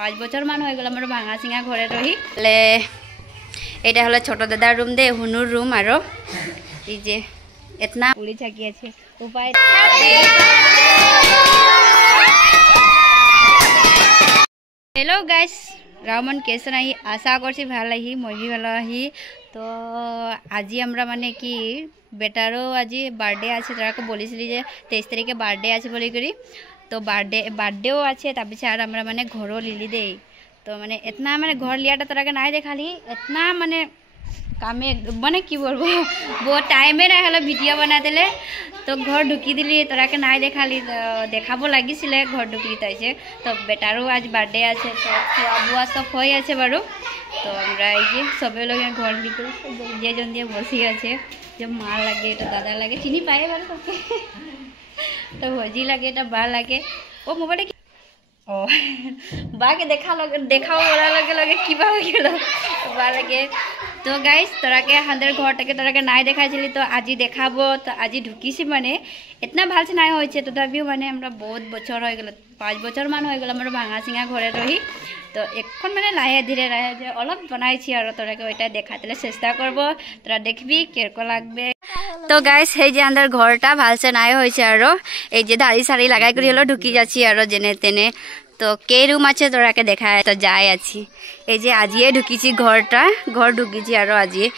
5 বছর মান হয়ে গেল আমার ভাঙা চিঙা ঘরে রহি। এটা হলো ছোট দাদার রুম দে, হুনুর রুম। আরো এই যে এতনা পুলি ছাকি আছে উপায়। हेलो गाइस, रामन कैसे आही आशा करছি ভালো আহি, মই भी ভালো আহি। তো আজি আমরা মানে কি বেটারও আজি বার্থডে আছে, তারাকে বলেছিলি যে 23 তারিখে বার্থডে আছে বলি করি। তো বার্থডেও আছে, তারপরে আর আমরা মানে ঘরও লিলি দেই। তো মানে এতনা মানে ঘর লিয়াটা তোরাকে নাই দেখালি, এতনা মানে কামে মানে কি বলবো বহুত টাইমে নাই হলো ভিডিও বানাই দিলে। তো ঘর ঢুকি দিলি, তোরাকে নাই দেখালি, দেখাবো লাগিছিলে ঘর ঢুকি তাইছে। তো বেটারও আজ বার্থডে আছে, তো খোয়া বুয়া সব হয়ে আছে বারু। তো আমরা এই যে সবে লোক ঘর দিকে যে জন দিয়ে বসি আছে, যে মা লাগে, এটা দাদা লাগে, চিনি পায়ে বারু তোকে, তো ভজি লাগে, এটা বা লাগে। ও মোবাইলে ও বাকে দেখাও বলার লগে লগে কিবা হয়ে গেল বা লাগে। তো গাইস তোরাকে হাঁদের ঘরটাকে তোরাকে নাই দেখাইছিলি, তো আজি দেখাবো। তো আজি ঢুকিছি মানে এতনা ভালসে নাই হয়েছে, তথাপিও মানে আমরা বহুত বছর হয়ে গেল, 5 বছর মান হয়ে গেল আমার ভাঙা চিঙা ঘরে রহি। তো এখন মানে লাহে ধীরে অলপ বনাইছি আর তোরাকে ওইটা দেখাতে চেষ্টা করব, তোরা দেখবি কিরকম লাগবে। তো গাইস এই যে আমাদের ঘরটা ভালসে নাই হয়েছে, আর এই যে দাড়ি সাড়ি লাগাই করে হলো ঢুকি যাচ্ছি আর জেনে তেনে। তো কে রুম আছে তোরাকে দেখায়, তো যাই আছি। এই যে আজিয়ে ঢুকিছি ঘর ঢুকিছি আর আজিয়ে।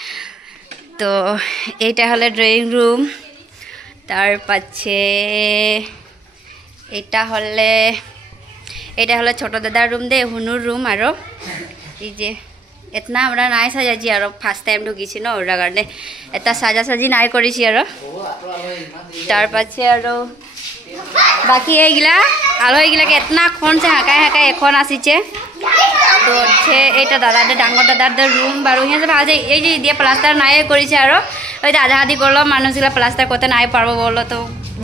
তো এইটা হলো ড্রয়িং রুম, তার পাচ্ছে এটা হলো ছোট দাদার রুম দে, হুনুর রুম। আরো এই যে এতনা আমরা নাই সাজাইছি, আর ফার্স্ট টাইম ঢুকিছি ন, ওর কারণে এটা সাজাসাজি নাই করেছি। আর তার পাচ্ছে আরো বাকি এইগুলা আলো এইগুলাকে এতনা খনছে হাঁকাই হাঁকাই এখন আসিছে। তো হচ্ছে এইটা দাদাদের ডাঙর দাদাদের রুম বারু হিয়াছে ভালো যে এই যে দিয়ে প্লাস্টার নাই করেছে। আরো ওই যে আধা আধি করলো, মানুষগুলা প্লাস্টার করতে নাই পারবো বললো, তো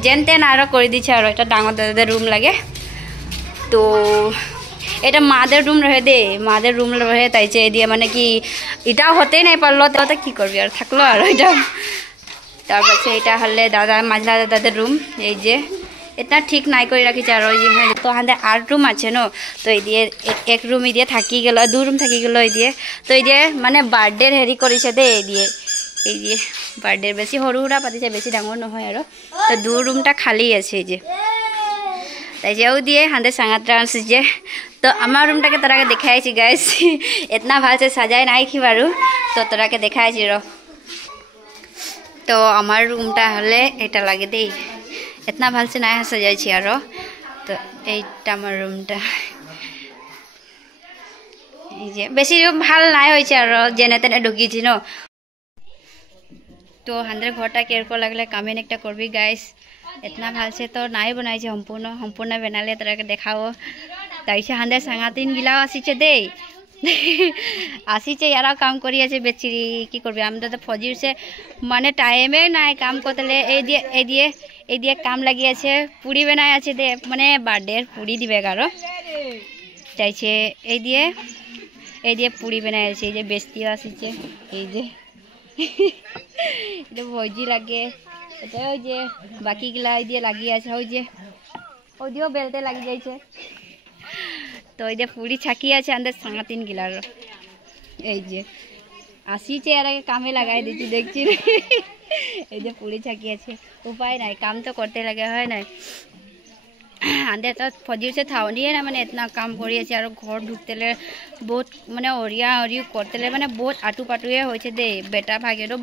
যেন তেন আরো করে দিচ্ছে। আর এটা ডাঙর দাদাদের রুম লাগে। তো এটা মাদের রুম রহে দে, মাদের রুম রহে, তাইছে এই দিয়ে মানে কি এটাও হতেই নাই পারলো, তো কি করবি আর থাকলো। আর এটা তারপর এটা হলে দাদা মাঝলা দাদাদের রুম। এই যে এটা ঠিক নাই করে রাখিছে। আর ওই যে তো হাতে 8 রুম আছে ন, তো এই দিয়ে এক রুম এই দিয়ে থাকি গেল, 2 রুম থাকি গেল এই দিয়ে। তো এই দিয়ে মানে বার্থডের হেরি করেছে দে, এই দিয়ে বার্থডের বেশি সরু সুরা পাতিছে, বেশি ডাঙর নহয়। আর তো 2 রুমটা খালি আছে এই যে, তাই যেও দিয়ে হাতে সাঙাতরা আসছে। তো আমার রুমটাকে তোরাকে দেখাইছি গাইস, এতনা ভালসে সাজাই নাই কি বারু, তো তোরাকে দেখাইছি র। তো আমার রুমটা হলে এটা লাগে দেই, এতনা ভালসে নাই সাজাইছি। আর তো এইটা আমার রুমটা, এই যে বেশি ভাল নাই হয়েছে আর জেনে তেনে ঢুকিছি ন। তো হাঁদের ঘরটা কিরকম লাগলে কমেন্ট একটা করবি গাইস। এতনা ভালসে তো নাই বনাইছে, সম্পূর্ণ বানালে তোরাকে দেখাবো। তাইছে হাঁদের সাঙাতিন গিলাও আসিছে দেই, আসিছে এরাও কাম করি আছে বেচিরি, কি করবি আমরা তো ফজিরছে মানে টাইমে নাই কাম করতে। এই দিয়ে কাম লাগিয়েছে, পুরি বানাই আছে দে, মানে বার্থডের পুরি দিবে কারো, চাইছে এই দিয়ে পুরি বানাই আছে। এই যে বেস্তিও আসিছে, এই যে এটা ভজি লাগে, এটা ওই যে বাকিগুলা এই দিয়ে লাগিয়ে আছে, ওই দিয়েও বেলতে লাগি যাইছে। তো এই যে পুরি ছাকি আছে আমাদের সাঙাতিন গিলার, এই যে আসিছে আর কামে লাগাই দিচ্ছি দেখছি। এই যে পুরি ছাকি আছে, উপায় নাই, কাম তো করতে লাগে, হয় নাই। আমাদের তো ফজির সে থাউনিয়ে না, মানে এতনা কাম করিয়েছে। আর ঘর ঢুকতে বহুত মানে অরিয়া করতে মানে বহুত আটু পাটুয়ে হয়েছে দে। বেটা ভাগেরও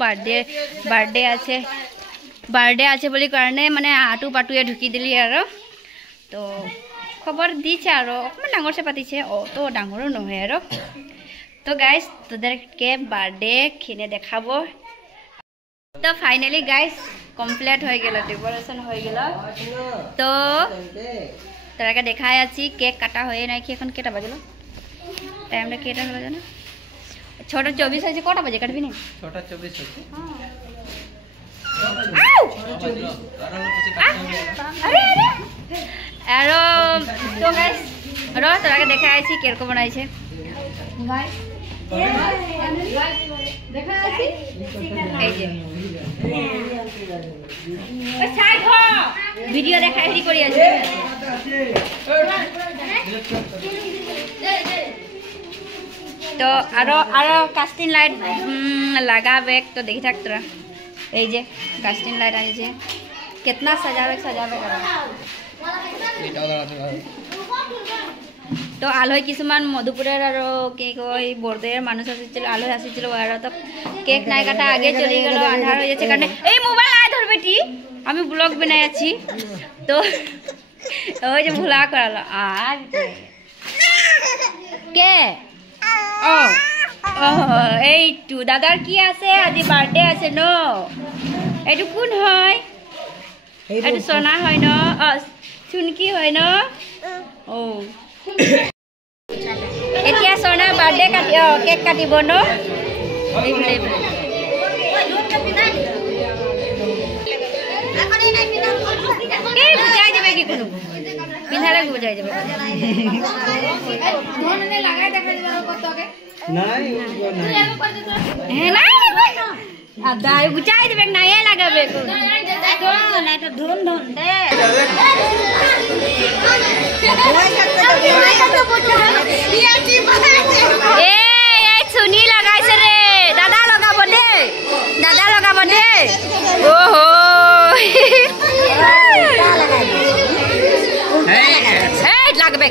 বার্থডে আছে বলি কারণে মানে আটু পাটুয়ে ঢুকি দিলি। আর তো খবর দিছে আর অকমান ডাঙরসে পাতিছে, তো ডাঙরও নহয়। আর তো গাইস তোদেরকে বার্থডে খিনে দেখাবো। তো ফাইনালি গাইস কমপ্লিট হয়ে গেল, ডেকোরেশন হয়ে গেল। তো তোরাকে দেখাই আছি, কেক কাটা হয়ে নাই কি, এখন কেটা বাজলো, টাইমটা কেটা হলো জানো, 6:24 হয়েছে। কটা বাজে কাটবি না? 6:24 হয়েছে। আর তো গাইস তোরাকে দেখাই আছি কিরকম বানাইছে গাইস, এই যে ভিডিও দেখা হেরি করি আছে। तो आरो कास्टिंग लाइट लगाबे तो देखी थाक तोरा ये कास्टिंग लाइट आई जे कितना सजावे तो आलहै किसुमान मधुपुरेर आरो के कय बरदेर मानुष आछिल आलहै आछिल आरो तो केक नाइ काटा आगे चले गेल आधार हो जाच्छे कारणे এই মোবাইল আয় ধর বেটি আমি ব্লগ বানাই আছি তো ওই যে ভুলা করালো আর কে ও ও এই টু দাদার কি আছে আজি বার্থডে আছে ন এটু কোন হয় এটু সোনা হয় ন চুনকি হয় ন ও এতিয়া সোনা বার্থডে কাটি কেক কাটিব ন বুঝাই দেবে কি কোনো পিন্ধালে বুঝাই দেবে বুঝাই দেবে নাই লাগাবে ধুন ধুন দে শুনি লাগাইছে রে দাদা লগাব দে ওহো লাগবে